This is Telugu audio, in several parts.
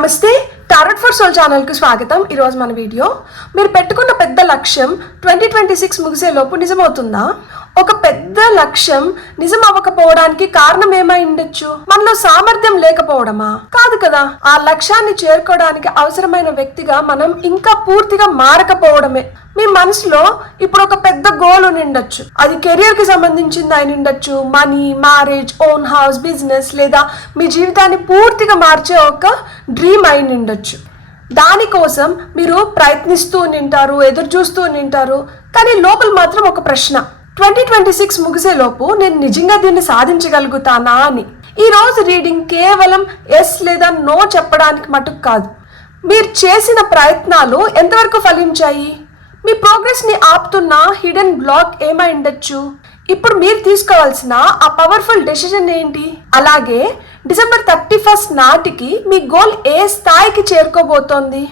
నమస్తే, టారెట్ ఫర్ సోల్ ఛానల్కి స్వాగతం. ఈరోజు మన వీడియో, మీరు పెట్టుకున్న పెద్ద లక్ష్యం 2026 ముగిసేలోపు నిజమవుతుందా? ఒక పెద్ద లక్ష్యం నిజం అవ్వకపోవడానికి కారణం ఏమై ఉండొచ్చు? మనలో సామర్థ్యం లేకపోవడమా? కాదు కదా. ఆ లక్ష్యాన్ని చేరుకోవడానికి అవసరమైన వ్యక్తిగా మనం ఇంకా పూర్తిగా మారకపోవడమే. మీ మనసులో ఇప్పుడు ఒక పెద్ద గోల్ ఉండొచ్చు. అది కెరియర్ కి సంబంధించింది అయిన ఉండొచ్చు, money, marriage, own house, business, లేదా మీ జీవితాన్ని పూర్తిగా మార్చే ఒక డ్రీమ్ అయిన ఉండొచ్చు. దానికోసం మీరు ప్రయత్నిస్తూ ఉంటారు, ఎదురు చూస్తూ ఉంటారు. కానీ లోపల మాత్రం ఒక ప్రశ్న, 2026 ముగిసేలోపు నేను నిజంగా దీన్ని సాధించగలుగుతానా అని. ఈ రోజు రీడింగ్ కేవలం ఎస్ లేదా నో చెప్పడానికి మటుకు కాదు. మీరు చేసిన ప్రయత్నాలు ఎంతవరకు ఫలించాయి? మీ ప్రోగ్రెస్ ని ఆపుతున్న హిడెన్ బ్లాక్ ఏమై ఉండొచ్చు? ఇప్పుడు మీరు తీసుకోవాల్సిన ఆ పవర్ఫుల్ డెసిషన్ ఏంటి? అలాగే డిసెంబర్ 31 నాటికి మీ గోల్ ఏ స్థాయికి చేరుకోబోతోంది?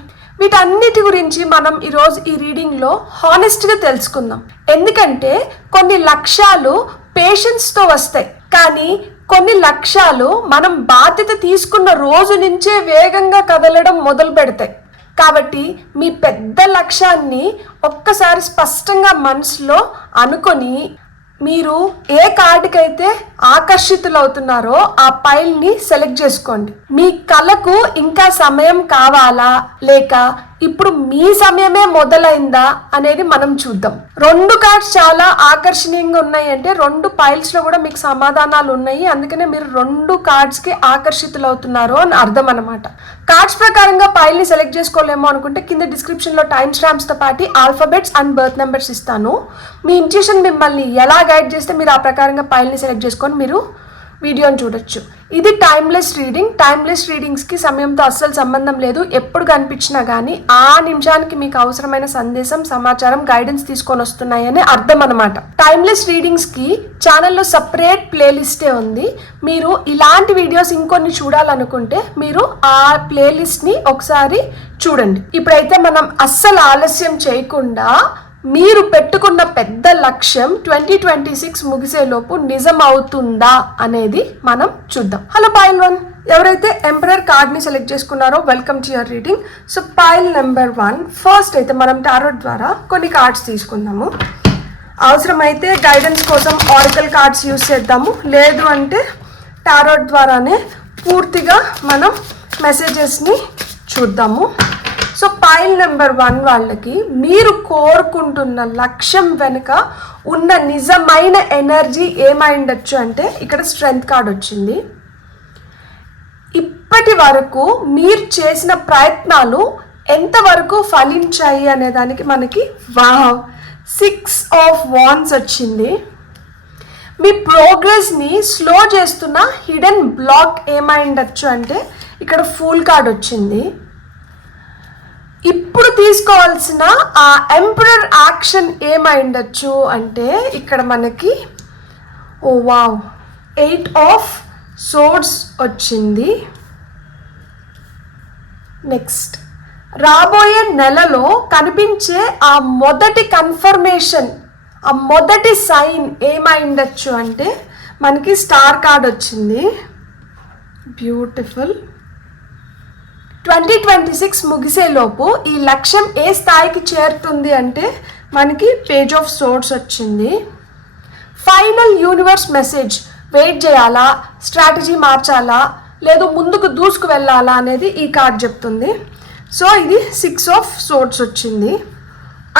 వీటన్నిటి గురించి మనం ఈరోజు ఈ రీడింగ్లో హానెస్ట్గా తెలుసుకుందాం. ఎందుకంటే కొన్ని లక్ష్యాలు పేషెన్స్తో వస్తాయి, కానీ కొన్ని లక్ష్యాలు మనం బాధ్యత తీసుకున్న రోజు నుంచే వేగంగా కదలడం మొదలు పెడతాయి. కాబట్టి మీ పెద్ద లక్ష్యాన్ని ఒక్కసారి స్పష్టంగా మనసులో అనుకొని, మీరు ఏ కార్డుకైతే ఆకర్షితులవుతున్నారో ఆ పైల్ని సెలెక్ట్ చేసుకోండి. మీ కళకు ఇంకా సమయం కావాలా, లేక ఇప్పుడు మీ సమయమే మొదలైందా అనేది మనం చూద్దాం. 2 కార్డ్స్ చాలా ఆకర్షణీయంగా ఉన్నాయి అంటే 2 పైల్స్ లో కూడా మీకు సమాధానాలు ఉన్నాయి. అందుకనే మీరు 2 కార్డ్స్ కి ఆకర్షితులవుతున్నారు అని అర్థం అనమాట. కార్డ్స్ ప్రకారంగా పైల్ని సెలెక్ట్ చేసుకోలేమో అనుకుంటే కింద డిస్క్రిప్షన్లో టైమ్ స్టాంప్స్తో పాటు ఆల్ఫాబెట్స్ అండ్ బర్త్ నెంబర్స్ ఇస్తాను. మీ ఇంట్యూషన్ మిమ్మల్ని ఎలా గైడ్ చేస్తే మీరు ఆ ప్రకారంగా పైల్ని సెలెక్ట్ చేసుకొని మీరు వీడియోని చూడొచ్చు. ఇది టైమ్లెస్ రీడింగ్. టైమ్లెస్ రీడింగ్స్కి సమయంతో అస్సలు సంబంధం లేదు. ఎప్పుడు కనిపించినా కానీ ఆ నిమిషానికి మీకు అవసరమైన సందేశం, సమాచారం, గైడెన్స్ తీసుకొని వస్తున్నాయని అర్థం అనమాట. టైమ్లెస్ రీడింగ్స్కి ఛానల్లో సపరేట్ ప్లేలిస్టే ఉంది. మీరు ఇలాంటి వీడియోస్ ఇంకొన్ని చూడాలనుకుంటే మీరు ఆ ప్లేలిస్ట్ని ఒకసారి చూడండి. ఇప్పుడైతే మనం అస్సలు ఆలస్యం చేయకుండా మీరు పెట్టుకున్న పెద్ద లక్ష్యం 2026 ముగిసేలోపు నిజం అవుతుందా అనేది మనం చూద్దాం. హలో పైల్ 1, ఎవరైతే ఎంపరర్ కార్డ్ని సెలెక్ట్ చేసుకున్నారో welcome to your reading. So pile number 1, first అయితే మనం టారోట్ ద్వారా కొన్ని కార్డ్స్ తీసుకుందాము. అవసరమైతే గైడెన్స్ కోసం ఆరికల్ కార్డ్స్ యూస్ చేద్దాము, లేదు అంటే టారోట్ ద్వారానే పూర్తిగా మనం మెసేజెస్ని చూద్దాము. సో పైల్ నెంబర్ 1 వాళ్ళకి మీరు కోరుకుంటున్న లక్ష్యం వెనుక ఉన్న నిజమైన ఎనర్జీ ఏమై ఉండొచ్చు అంటే ఇక్కడ స్ట్రెంగ్త్ కార్డ్ వచ్చింది. ఇప్పటి వరకు మీరు చేసిన ప్రయత్నాలు ఎంతవరకు ఫలించాయి అనే దానికి మనకి 6 ఆఫ్ వాండ్స్ వచ్చింది. మీ ప్రోగ్రెస్ని స్లో చేస్తున్న హిడెన్ బ్లాక్ ఏమై ఉండొచ్చు అంటే ఇక్కడ ఫూల్ కార్డ్ వచ్చింది. ఇప్పుడు తీసుకోవాల్సిన ఆ ఎంపరర్ యాక్షన్ ఏమై ఉండొచ్చు అంటే ఇక్కడ మనకి 8 ఆఫ్ సోర్డ్స్ వచ్చింది. నెక్స్ట్, రాబోయే నెలలో కనిపించే ఆ మొదటి కన్ఫర్మేషన్, ఆ మొదటి సైన్ ఏమై ఉండొచ్చు అంటే మనకి స్టార్ కార్డ్ వచ్చింది. బ్యూటిఫుల్. 2026 ముగిసేలోపు ఈ లక్ష్యం ఏ స్థాయికి చేరుతుంది అంటే మనకి పేజ్ ఆఫ్ సోర్డ్స్ వచ్చింది. ఫైనల్ యూనివర్స్ మెసేజ్, వెయిట్ చేయాలా, స్ట్రాటజీ మార్చాలా, లేదు ముందుకు దూసుకు వెళ్ళాలా అనేది ఈ కార్డ్ చెప్తుంది. సో ఇది 6 ఆఫ్ సోర్డ్స్ వచ్చింది.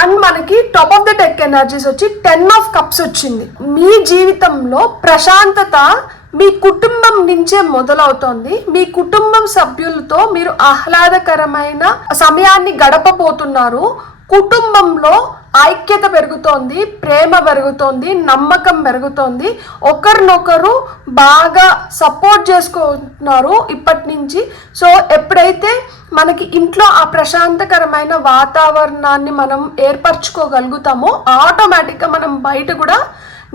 అండ్ మనకి top of the deck energies వచ్చి 10 ఆఫ్ కప్స్ వచ్చింది. మీ జీవితంలో ప్రశాంతత మీ కుటుంబం నుంచే మొదలవుతోంది. మీ కుటుంబం సభ్యులతో మీరు ఆహ్లాదకరమైన సమయాన్ని గడపబోతున్నారు. కుటుంబంలో ఐక్యత పెరుగుతోంది, ప్రేమ పెరుగుతోంది, నమ్మకం పెరుగుతోంది. ఒకరినొకరు బాగా సపోర్ట్ చేసుకుంటున్నారు ఇప్పటి నుంచి. సో ఎప్పుడైతే మనకి ఇంట్లో ఆ ప్రశాంతకరమైన వాతావరణాన్ని మనం ఏర్పరచుకోగలుగుతామో ఆటోమేటిక్గా మనం బయట కూడా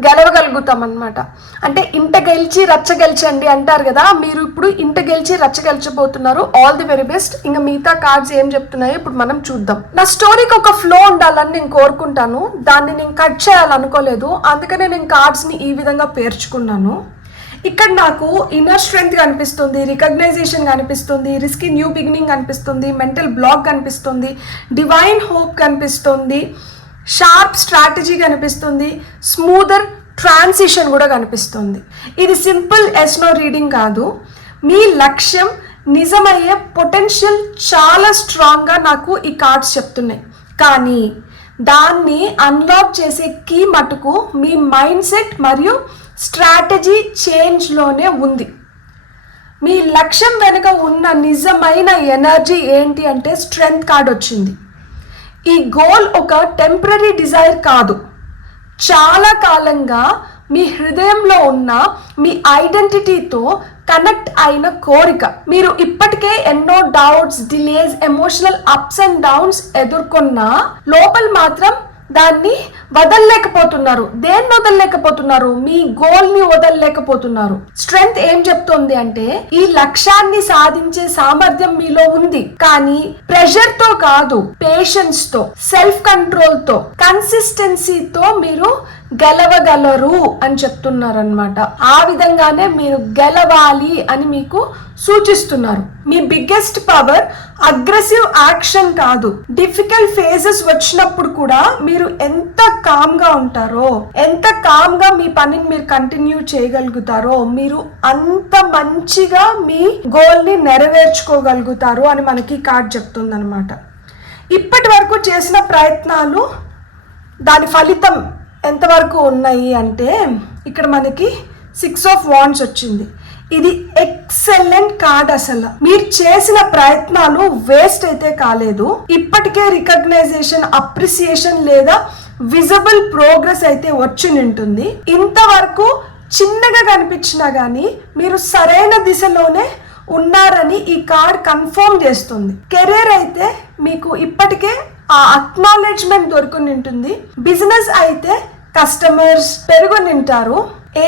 గెలవగలుగుతాం అనమాట. అంటే ఇంట గెలిచి రచ్చ గెలిచండి అంటారు కదా, మీరు ఇప్పుడు ఇంట గెలిచి రచ్చ గెలిచబోతున్నారు. All the very best. ఇంకా మిగతా కార్డ్స్ ఏం చెప్తున్నాయో ఇప్పుడు మనం చూద్దాం. నా స్టోరీకి ఒక ఫ్లో ఉండాలని నేను కోరుకుంటాను, దాన్ని నేను కట్ చేయాలనుకోలేదు. అందుకనే నేను కార్డ్స్ని ఈ విధంగా పేర్చుకున్నాను. ఇక్కడ నాకు ఇన్నర్ స్ట్రెంగ్త్ కనిపిస్తుంది, రికగ్నైజేషన్ కనిపిస్తుంది, రిస్కీ న్యూ బిగినింగ్ కనిపిస్తుంది, మెంటల్ బ్లాక్ కనిపిస్తుంది, డివైన్ హోప్ కనిపిస్తుంది, షార్ప్ స్ట్రాటజీ కనిపిస్తుంది, స్మూదర్ ట్రాన్సిషన్ కూడా కనిపిస్తుంది. ఇది సింపుల్ ఎస్ నో రీడింగ్ కాదు. మీ లక్ష్యం నిజమయ్యే పొటెన్షియల్ చాలా స్ట్రాంగ్గా నాకు ఈ కార్డ్స్ చెప్తున్నాయి. కానీ దాన్ని అన్లాక్ చేసే కీ మటుకు మీ మైండ్ సెట్ మరియు స్ట్రాటజీ చేంజ్లోనే ఉంది. మీ లక్ష్యం వెనుక ఉన్న నిజమైన ఎనర్జీ ఏంటి అంటే స్ట్రెంగ్త్ కార్డ్ వచ్చింది. ఈ గోల్ ఒక టెంపరీ డిజైర్ కాదు, చాలా కాలంగా మీ హృదయంలో ఉన్న మీ ఐడెంటిటీతో కనెక్ట్ అయిన కోరిక. మీరు ఇప్పటికే ఎన్నో doubts, delays, emotional ups and downs ఎదుర్కొన్నా లోపల మాత్రం దాన్ని వదలలేకపోతున్నారు. దేన్ని వదలలేకపోతున్నారు? మీ గోల్ ని వదలలేకపోతున్నారు. స్ట్రెంగ్త్ ఏం చెప్తోంది అంటే ఈ లక్ష్యాన్ని సాధించే సామర్థ్యం మీలో ఉంది, కానీ ప్రెషర్ తో కాదు, పేషెన్స్ తో, సెల్ఫ్ కంట్రోల్ తో, కన్సిస్టెన్సీతో మీరు గెలవగలరు అని చెప్తున్నారు అన్నమాట. ఆ విధంగానే మీరు గెలవాలి అని మీకు సూచిస్తున్నారు. మీ బిగ్గెస్ట్ పవర్ అగ్రెసివ్ యాక్షన్ కాదు. డిఫికల్ట్ ఫేజెస్ వచ్చినప్పుడు కూడా మీరు ఎంత కామ్ గా ఉంటారో, ఎంత కామ్ గా మీ పనిని మీరు కంటిన్యూ చేయగలుగుతారో, మీరు అంత మంచిగా మీ గోల్ ని నెరవేర్చుకోగలుగుతారు అని మనకి కార్డ్ చెప్తుంది అనమాట. ఇప్పటి వరకు చేసిన ప్రయత్నాలు దాని ఫలితం ఎంతవరకు ఉన్నాయి అంటే ఇక్కడ మనకి 6 ఆఫ్ వాండ్స్ వచ్చింది. ఇది ఎక్సలెంట్ కార్డ్. అసలు మీరు చేసిన ప్రయత్నాలు వేస్ట్ అయితే కాలేదు. ఇప్పటికే రికగ్నైజేషన్, అప్రిసియేషన్ లేదా విజిబుల్ ప్రోగ్రెస్ అయితే వచ్చి ఉంటుంది. ఇంతవరకు చిన్నగా కనిపించినా కానీ మీరు సరైన దిశలోనే ఉన్నారని ఈ కార్డ్ కన్ఫర్మ్ చేస్తుంది. కెరీర్ అయితే మీకు ఇప్పటికే ఆ అక్నాలెడ్జ్మెంట్ దొరుకుని ఉంటుంది. బిజినెస్ అయితే కస్టమర్స్ పెరుగుని ఉంటారు.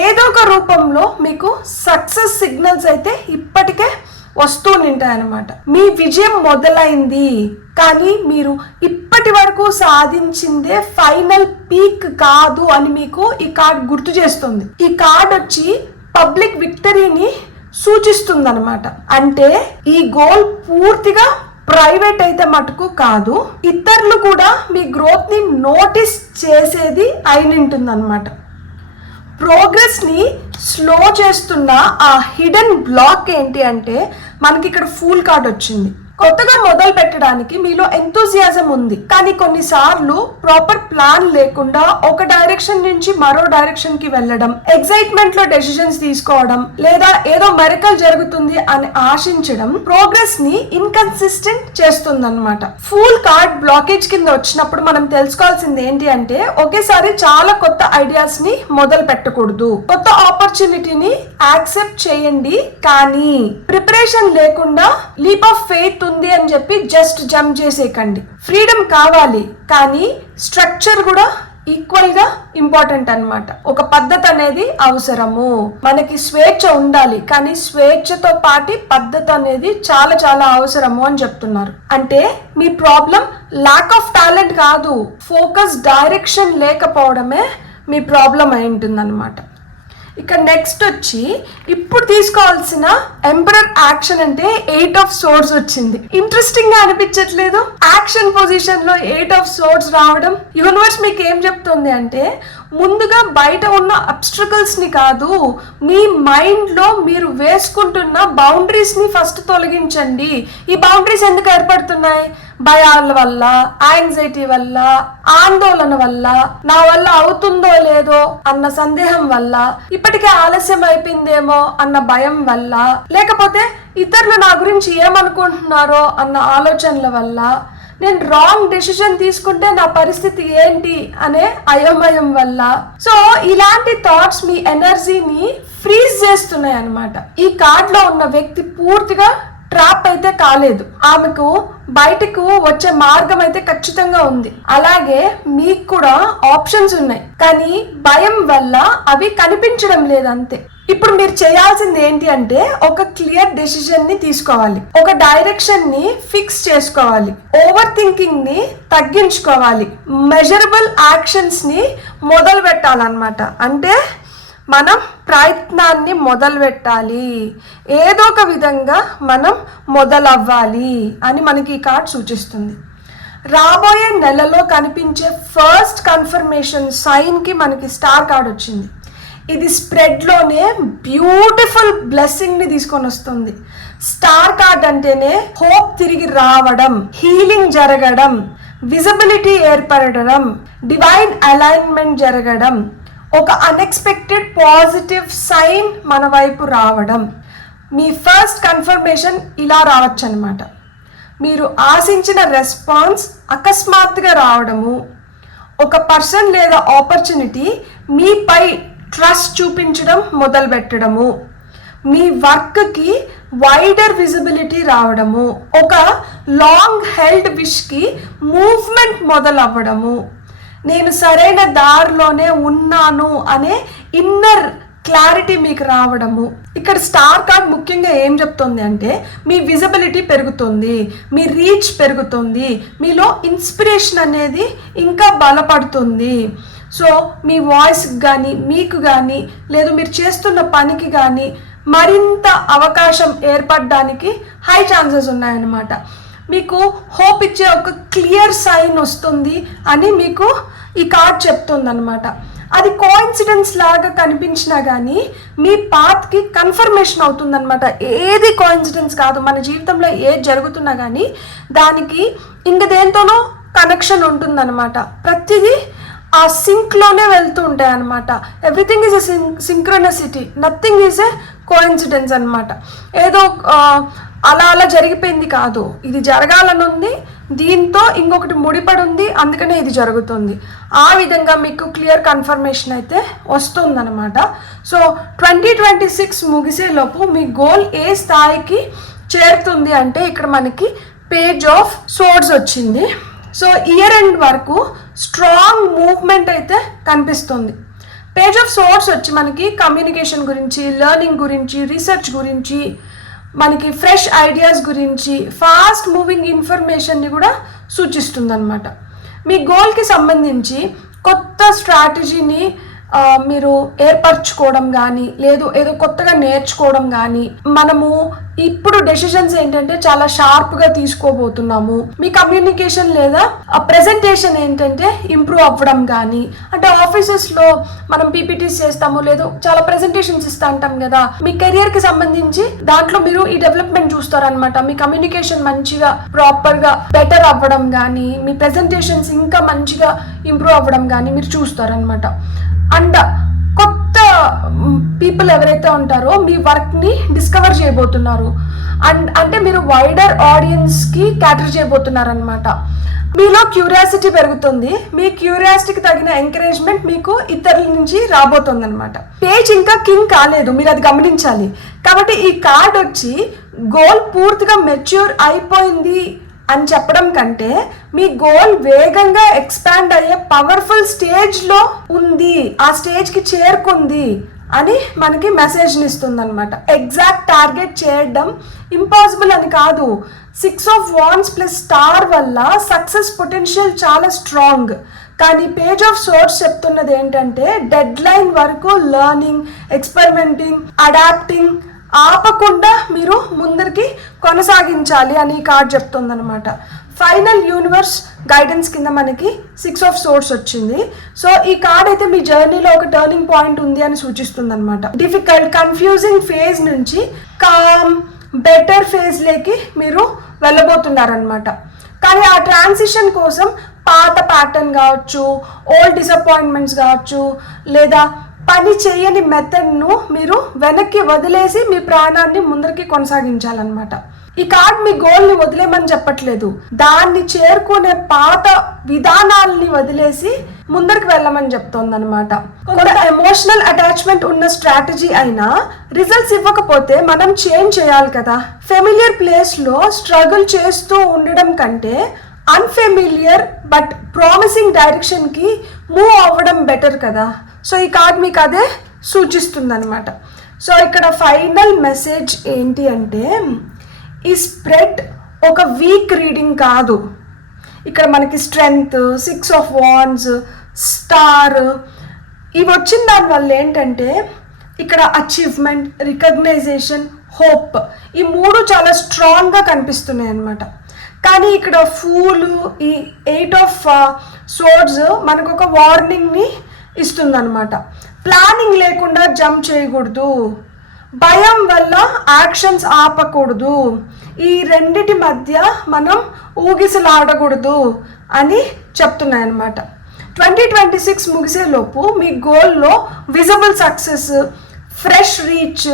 ఏదో ఒక రూపంలో మీకు సక్సెస్ సిగ్నల్స్ అయితే ఇప్పటికే వస్తూ ఉంటాయన్నమాట. మీ విజయం మొదలైంది, కానీ మీరు ఇప్పటి వరకు సాధించిందే ఫైనల్ పీక్ కాదు అని మీకు ఈ కార్డ్ గుర్తు చేస్తుంది. ఈ కార్డ్ వచ్చి పబ్లిక్ విక్టరీని సూచిస్తుంది అనమాట. అంటే ఈ గోల్ పూర్తిగా ప్రైవేట్ అయితే మటుకు కాదు, ఇతరులు కూడా మీ గ్రోత్ ని నోటీస్ చేసేది అయినింటుంది అనమాట. ప్రోగ్రెస్ ని స్లో చేస్తున్న ఆ హిడెన్ బ్లాక్ ఏంటి అంటే మనకి ఇక్కడ ఫూల్ కార్డ్ వచ్చింది. కొత్తగా మొదలు పెట్టడానికి మీలో ఎంతూజియాజం ఉంది, కానీ కొన్నిసార్లు ప్రాపర్ ప్లాన్ లేకుండా ఒక డైరెక్షన్ నుంచి మరో డైరెక్షన్ కి వెళ్ళడం, ఎక్సైట్మెంట్ లో డెసిషన్స్ తీసుకోవడం, లేదా ఏదో మెరికల్ జరుగుతుంది అని ఆశించడం ప్రోగ్రెస్ ని ఇన్కన్సిస్టెంట్ చేస్తుంది అనమాట. ఫుల్ కార్డ్ బ్లాకేజ్ కింద వచ్చినప్పుడు మనం తెలుసుకోవాల్సింది ఏంటి అంటే ఒకేసారి చాలా కొత్త ఐడియాస్ ని మొదలు పెట్టకూడదు. కొత్త ఆపర్చునిటీని యాక్సెప్ట్ చేయండి, కానీ ప్రిపరేషన్ లేకుండా లీప్ ఆఫ్ ఫెయిత్ ఉంది అని చెప్పి జస్ట్ జంప్ చేసేయకండి. ఫ్రీడమ్ కావాలి, కానీ స్ట్రక్చర్ కూడా ఈక్వల్ గా ఇంపార్టెంట్ అన్నమాట. ఒక పద్ధతి అనేది అవసరము. మనకి స్వేచ్ఛ ఉండాలి, కానీ స్వేచ్ఛతో పాటు పద్ధతి అనేది చాలా చాలా అవసరము అని చెప్తున్నారు. అంటే మీ ప్రాబ్లం ల్యాక్ ఆఫ్ టాలెంట్ కాదు, ఫోకస్, డైరెక్షన్ లేకపోవడమే మీ ప్రాబ్లం అయి ఉంటుంది అనమాట. ఇక నెక్స్ట్ వచ్చి ఇప్పుడు తీసుకోవాల్సిన ఎంపరర్ యాక్షన్ అంటే 8 ఆఫ్ సోర్డ్స్ వచ్చింది. ఇంట్రెస్టింగ్ గా అనిపించట్లేదు? యాక్షన్ పొజిషన్ లో 8 ఆఫ్ సోర్డ్స్ రావడం యూనివర్స్ మీకు ఏం చెప్తుంది అంటే ముందుగా బయట ఉన్న అబ్స్ట్రకల్స్ ని కాదు, మీ మైండ్ లో మీరు వేసుకుంటున్న బౌండరీస్ ని ఫస్ట్ తొలగించండి. ఈ బౌండరీస్ ఎందుకు ఏర్పడుతున్నాయి? భయాల వల్ల, యాంగ్జైటీ వల్ల, ఆందోళన వల్ల, నా వల్ల అవుతుందో లేదో అన్న సందేహం వల్ల, ఇప్పటికే ఆలస్యం అయిపోయిందేమో అన్న భయం వల్ల, లేకపోతే ఇతరులు నా గురించి ఏమనుకుంటున్నారో అన్న ఆలోచనల వల్ల, నేను రాంగ్ డెసిషన్ తీసుకుంటే నా పరిస్థితి ఏంటి అనే అయోమయం వల్ల. సో ఇలాంటి థాట్స్ మీ ఎనర్జీని ఫ్రీజ్ చేస్తున్నాయి అన్నమాట. ఈ కార్డ్ లో ఉన్న వ్యక్తి పూర్తిగా ట్రాప్ అయితే కాలేదు, ఆమెకు బయటకు వచ్చే మార్గం అయితే ఖచ్చితంగా ఉంది. అలాగే మీకు కూడా ఆప్షన్స్ ఉన్నాయి, కానీ భయం వల్ల అవి కనిపించడం లేదు అంతే. ఇప్పుడు మీరు చేయాల్సింది ఏంటి అంటే ఒక క్లియర్ డెసిషన్ ని తీసుకోవాలి, ఒక డైరెక్షన్ ని ఫిక్స్ చేసుకోవాలి, ఓవర్ థింకింగ్ ని తగ్గించుకోవాలి, మెజరబుల్ యాక్షన్స్ ని మొదలు పెట్టాలన్నమాట. అంటే మనం ప్రయత్నాన్ని మొదలు పెట్టాలి, ఏదో ఒక విధంగా మనం మొదలవ్వాలి అని మనకి ఈ కార్డ్ సూచిస్తుంది. రాబోయే నెలలో కనిపించే ఫస్ట్ కన్ఫర్మేషన్ సైన్కి మనకి స్టార్ కార్డ్ వచ్చింది. ఇది స్ప్రెడ్లోనే బ్యూటిఫుల్ బ్లెస్సింగ్ని తీసుకొని వస్తుంది. స్టార్ కార్డ్ అంటేనే హోప్ తిరిగి రావడం, హీలింగ్ జరగడం, విజిబిలిటీ ఏర్పడడం, డివైన్ అలైన్మెంట్ జరగడం, ఒక అన్ఎక్స్పెక్టెడ్ పాజిటివ్ సైన్ మన వైపు రావడం. మీ ఫస్ట్ కన్ఫర్మేషన్ ఇలా రావచ్చు అనమాట. మీరు ఆశించిన రెస్పాన్స్ అకస్మాత్తుగా రావడము, ఒక పర్సన్ లేదా ఆపర్చునిటీ మీపై ట్రస్ట్ చూపించడం మొదలు పెట్టడము, మీ వర్క్కి వైడర్ విజిబిలిటీ రావడము, ఒక లాంగ్ హెల్డ్ విష్కి మూవ్మెంట్ మొదలవ్వడము, నేను సరైన దారిలోనే ఉన్నాను అనే ఇన్నర్ క్లారిటీ మీకు రావడము. ఇక్కడ స్టార్ కార్డ్ ముఖ్యంగా ఏం చెప్తుంది అంటే మీ విజిబిలిటీ పెరుగుతుంది, మీ రీచ్ పెరుగుతుంది, మీలో ఇన్స్పిరేషన్ అనేది ఇంకా బలపడుతుంది. సో మీ వాయిస్కి కానీ, మీకు కానీ, లేదు మీరు చేస్తున్న పనికి కానీ మరింత అవకాశం ఏర్పడడానికి హై ఛాన్సెస్ ఉన్నాయన్నమాట. మీకు హోప్ ఇచ్చే ఒక క్లియర్ సైన్ వస్తుంది అని మీకు ఈ కార్డ్ చెప్తుంది అనమాట. అది కోఇన్సిడెన్స్ లాగా కనిపించినా కానీ మీ పాత్కి కన్ఫర్మేషన్ అవుతుందన్నమాట. ఏది కోఇన్సిడెన్స్ కాదు. మన జీవితంలో ఏది జరుగుతున్నా కానీ దానికి ఇంక దేంతోనో కనెక్షన్ ఉంటుందన్నమాట. ప్రతిదీ ఆ సింక్లోనే వెళ్తూ ఉంటాయి అన్నమాట. Everything is a synchronicity, nothing is a coincidence అనమాట. ఏదో అలా అలా జరిగిపోయింది కాదు, ఇది జరగాలని ఉంది, దీంతో ఇంకొకటి ముడిపడి ఉంది, అందుకనే ఇది జరుగుతుంది. ఆ విధంగా మీకు క్లియర్ కన్ఫర్మేషన్ అయితే వస్తుందన్నమాట. సో 2026 ముగిసేలోపు మీ గోల్ ఏ స్థాయికి చేరుతుంది అంటే ఇక్కడ మనకి పేజ్ ఆఫ్ సోర్డ్స్ వచ్చింది. సో ఇయర్ ఎండ్ వరకు స్ట్రాంగ్ మూవ్మెంట్ అయితే కనిపిస్తుంది. పేజ్ ఆఫ్ సోర్డ్స్ వచ్చి మనకి కమ్యూనికేషన్ గురించి, లెర్నింగ్ గురించి, రీసెర్చ్ గురించి, మనకి ఫ్రెష్ ఐడియాస్ గురించి, ఫాస్ట్ మూవింగ్ ఇన్ఫర్మేషన్ని కూడా సూచిస్తుంది అనమాట. మీ గోల్కి సంబంధించి కొత్త స్ట్రాటజీని మీరు ఏర్పరచుకోవడం కానీ, లేదు ఏదో కొత్తగా నేర్చుకోవడం కానీ, మనము ఇప్పుడు డెసిషన్స్ ఏంటంటే చాలా షార్ప్గా తీసుకోబోతున్నాము. మీ కమ్యూనికేషన్ లేదా ప్రెజెంటేషన్ ఏంటంటే ఇంప్రూవ్ అవ్వడం కానీ, అంటే ఆఫీసెస్లో మనం పీపీటీస్ చేస్తాము, లేదు చాలా ప్రెజెంటేషన్స్ ఇస్తా అంటాం కదా, మీ కెరియర్కి సంబంధించి దాంట్లో మీరు ఈ డెవలప్మెంట్ చూస్తారనమాట. మీ కమ్యూనికేషన్ మంచిగా ప్రాపర్గా బెటర్ అవ్వడం కానీ, మీ ప్రెజెంటేషన్స్ ఇంకా మంచిగా ఇంప్రూవ్ అవ్వడం కానీ మీరు చూస్తారనమాట. అండ్ కొత్త పీపుల్ ఎవరైతే ఉంటారో మీ వర్క్ని డిస్కవర్ చేయబోతున్నారు. అంటే మీరు వైడర్ ఆడియన్స్కి క్యాటర్ చేయబోతున్నారు అనమాట. మీలో క్యూరియాసిటీ పెరుగుతుంది. మీ క్యూరియాసిటీకి తగిన ఎంకరేజ్మెంట్ మీకు ఇతరుల నుంచి రాబోతుంది అనమాట. పేజ్ ఇంకా కింగ్ కాలేదు, మీరు అది గమనించాలి. కాబట్టి ఈ కార్డ్ వచ్చి గోల్ పూర్తిగా మెచ్యూర్ అయిపోయింది అని చెప్పడం కంటే మీ గోల్ వేగంగా ఎక్స్పాండ్ అయ్యే పవర్ఫుల్ స్టేజ్లో ఉంది, ఆ స్టేజ్కి చేరుకుంది అని మనకి మెసేజ్ని ఇస్తుంది అనమాట. ఎగ్జాక్ట్ టార్గెట్ చేయడం ఇంపాసిబుల్ అని కాదు. 6 of Wands ప్లస్ స్టార్ వల్ల సక్సెస్ పొటెన్షియల్ చాలా స్ట్రాంగ్. కానీ పేజ్ ఆఫ్ సోర్డ్స్ చెప్తున్నది ఏంటంటే డెడ్ లైన్ వరకు లెర్నింగ్, ఎక్స్పెరిమెంటింగ్, అడాప్టింగ్ ఆపకుండా మీరు ముందరికి కొనసాగించాలి అని కార్డ్ చెప్తుంది అనమాట. ఫైనల్ యూనివర్స్ గైడెన్స్ కింద మనకి 6 of Swords వచ్చింది. సో ఈ కార్డ్ అయితే మీ జర్నీలో ఒక టర్నింగ్ పాయింట్ ఉంది అని సూచిస్తుంది అనమాట. డిఫికల్ట్, కన్ఫ్యూజింగ్ ఫేజ్ నుంచి కామ్, బెటర్ ఫేజ్లోకి మీరు వెళ్ళబోతున్నారనమాట. కానీ ఆ ట్రాన్సిషన్ కోసం పాత ప్యాటర్న్ కావచ్చు, ఓల్డ్ డిసప్పాయింట్మెంట్స్ కావచ్చు, లేదా పని చేయని మెథడ్ను మీరు వెనక్కి వదిలేసి మీ ప్రాణాన్ని ముందరికి కొనసాగించాలన్నమాట. ఈ కార్డ్ మీ గోల్ని వదిలేమని చెప్పట్లేదు, దాన్ని చేరుకునే పాత విధానాలని వదిలేసి ముందరికి వెళ్ళమని చెప్తోంది అనమాట. కొంత ఎమోషనల్ అటాచ్మెంట్ ఉన్న స్ట్రాటజీ అయినా రిజల్ట్స్ ఇవ్వకపోతే మనం చేంజ్ చేయాలి కదా. ఫెమిలియర్ ప్లేస్లో స్ట్రగుల్ చేస్తూ ఉండడం కంటే అన్ఫెమిలియర్ బట్ ప్రామిసింగ్ డైరెక్షన్కి మూవ్ అవ్వడం బెటర్ కదా. సో ఈ కార్డ్ మీకు అదే సూచిస్తుంది అనమాట. సో ఇక్కడ ఫైనల్ మెసేజ్ ఏంటి అంటే ఈ స్ప్రెడ్ ఒక వీక్ రీడింగ్ కాదు. ఇక్కడ మనకి స్ట్రెంగ్త్, 6 of Wands, స్టార్ ఇవి వచ్చిన దానివల్ల ఏంటంటే ఇక్కడ అచీవ్మెంట్, రికగ్నైజేషన్, హోప్, ఈ మూడు చాలా స్ట్రాంగ్గా కనిపిస్తున్నాయి అన్నమాట. కానీ ఇక్కడ ఫూలు, ఈ 8 ఆఫ్ సోర్డ్స్ మనకు ఒక వార్నింగ్ని ఇస్తుందన్నమాట. ప్లానింగ్ లేకుండా జంప్ చేయకూడదు, భయం వల్ల యాక్షన్స్ ఆపకూడదు, ఈ రెండిటి మధ్య మనం ఊగిసలాడకూడదు అని చెప్తున్నాయి అన్నమాట. 2026 ముగిసేలోపు మీ గోల్లో visible success, fresh reach,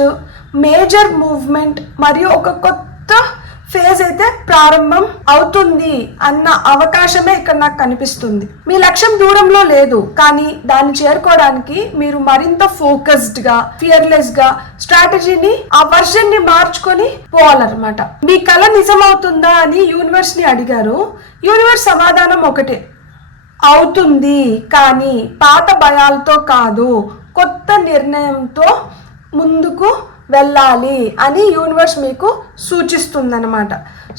major movement మరియు ఒక కొత్త ఫేజ్ అయితే ప్రారంభం అవుతుంది అన్న అవకాశమే ఇక్కడ నాకు కనిపిస్తుంది. మీ లక్ష్యం దూరంలో లేదు, కానీ దాన్ని చేరుకోవడానికి మీరు మరింత ఫోకస్డ్గా, ఫియర్లెస్గా స్ట్రాటజీని, ఆ వర్షన్ని మార్చుకొని పోవాలన్నమాట. మీ కళ నిజమవుతుందా అని యూనివర్స్ని అడిగారు. యూనివర్స్ సమాధానం ఒకటే, అవుతుంది, కానీ పాత భయాలతో కాదు, కొత్త నిర్ణయంతో ముందుకు వెళ్ళాలి అని యూనివర్స్ మీకు సూచిస్తుందన్నమాట.